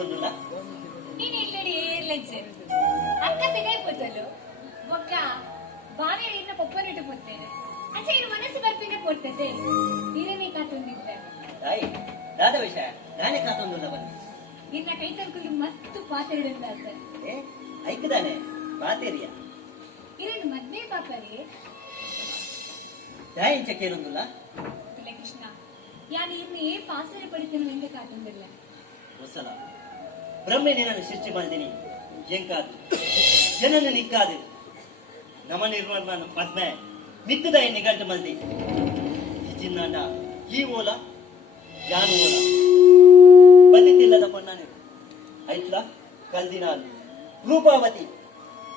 ಬಂದುಲ್ಲ ನೀನು ಇಲ್ಲಡಿ ಏರ್ಲೆಜ್ಜೆ ಅಕ್ಕ ಬಿಗೈಪೋತಲು ಒಕ್ಕ ಬಾವಿಯ ಇನ್ನ ಪೊಪ್ಪನಿಟ್ಟು ಕೊಡ್ತೇನೆ ಅಚ್ಚ ಇನ್ನು ಮನಸ್ಸು ಬರ್ಪಿನ ಕೊಡ್ತದೆ ನೀನೇ ಕಾತೊಂದಿದ್ದೆ ತಾಯಿ ದಾದ ವಿಷಯ ನಾನೇ ಕಾತೊಂದುಲ್ಲ ಬನ್ನಿ ನಿನ್ನ ಕೈ ತರ್ಕೊಂಡು ಮಸ್ತ್ ಪಾತ್ರೆ ಇಡಲ್ಲ ಸರ್ ಏ ಐಕದಾನೆ ಪಾತೇರಿಯ ಇರೇನು ಮದ್ವೆ ಪಾಪರಿ ತಾಯಿಂಚ ಕೇಳೊಂದುಲ್ಲ ಇಲ್ಲ ಕೃಷ್ಣ ಯಾನು ಇನ್ನು ಏ ಪಾಸರೆ ಪಡಿತೇನೆ ಎಂದು ಕಾತೊಂದಿಲ್ಲ ಹೊಸಲ ಬ್ರಹ್ಮೆನೇ ನಾನು ಸೃಷ್ಟಿ ಮಾಡಿದೀನಿ ಎಂಕಾದು ಜನನ ನಿಕ್ಕಾದು ನಮ ನಿರ್ಮಾಣ ಪದ್ಮೆ ಮಿತ್ತದ ನಿಗಂಟು ಮಲ್ದಿ ಈ ಚಿನ್ನಾಂಡ ಈ ಮೂಲ ಯಾನು ಮೂಲ ಬಂದಿತ್ತಿಲ್ಲದ ಪಣ್ಣನೆ ಐತ್ಲ ಕಲ್ದಿನ ರೂಪಾವತಿ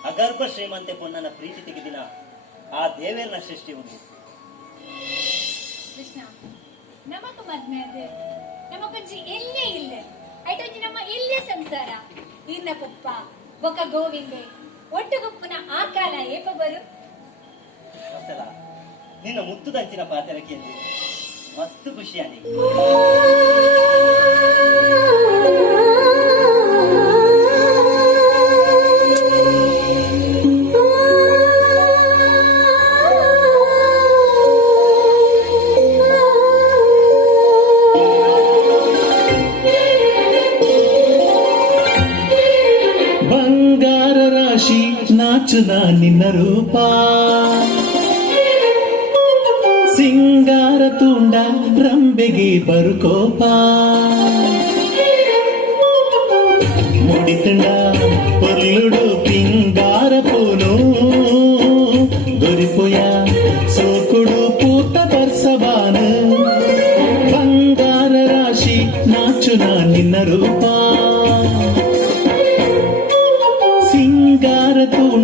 ಅಗರ್ಭ ಶ್ರೀಮಂತೆ ಪೊನ್ನನ ಪ್ರೀತಿ ತೆಗೆದಿನ ಆ ದೇವೇರನ ಸೃಷ್ಟಿ ಉಂಟು ಕೃಷ್ಣ ನಮಕ ಮದ್ಮೆ ಅದೇ ನಮಕೊಂಜಿ ಎಲ್ಲೇ ಇಲ್ಲೇ ಐಟೊಂಜಿ ನಮ್ಮ ಇಲ್ಲೇ ಸಂಸಾರ ಇನ್ನ ಪುಪ್ಪ ಬೊಕ್ಕ ಗೋವಿಂದೆ ಒಟ್ಟುಗುಪ್ಪುನ ಆ ಕಾಲ ಏಪ ಬರು ಹೊಸಲ ನಿನ್ನ ಮುತ್ತುದಂಚಿನ ಪಾತ್ರಕ್ಕೆ ಮಸ್ತು ಖುಷಿಯಾಗಿ ಬಂಗಾರ ರಾಶಿ ನಾಚುನ ನಿನ್ನ ರೂಪ ಸಿಂಗಾರ ತುಂಡ ರಂಬೆಗೆ ಬರುಕೋಪ ಮುಡಿತಂಡ ಪೊರ್ಲುಡು ಪಿಂಗಾರ ಪೂನು ದೊರಿಪೊಯ ಸೋಕುಡು ಪೂತ ಬರ್ಸಬಾನ ಬಂಗಾರ ರಾಶಿ ನಾಚುನ ನಿನ್ನ ರೂಪ ಸಿಂಗಾರ ತುಂಡ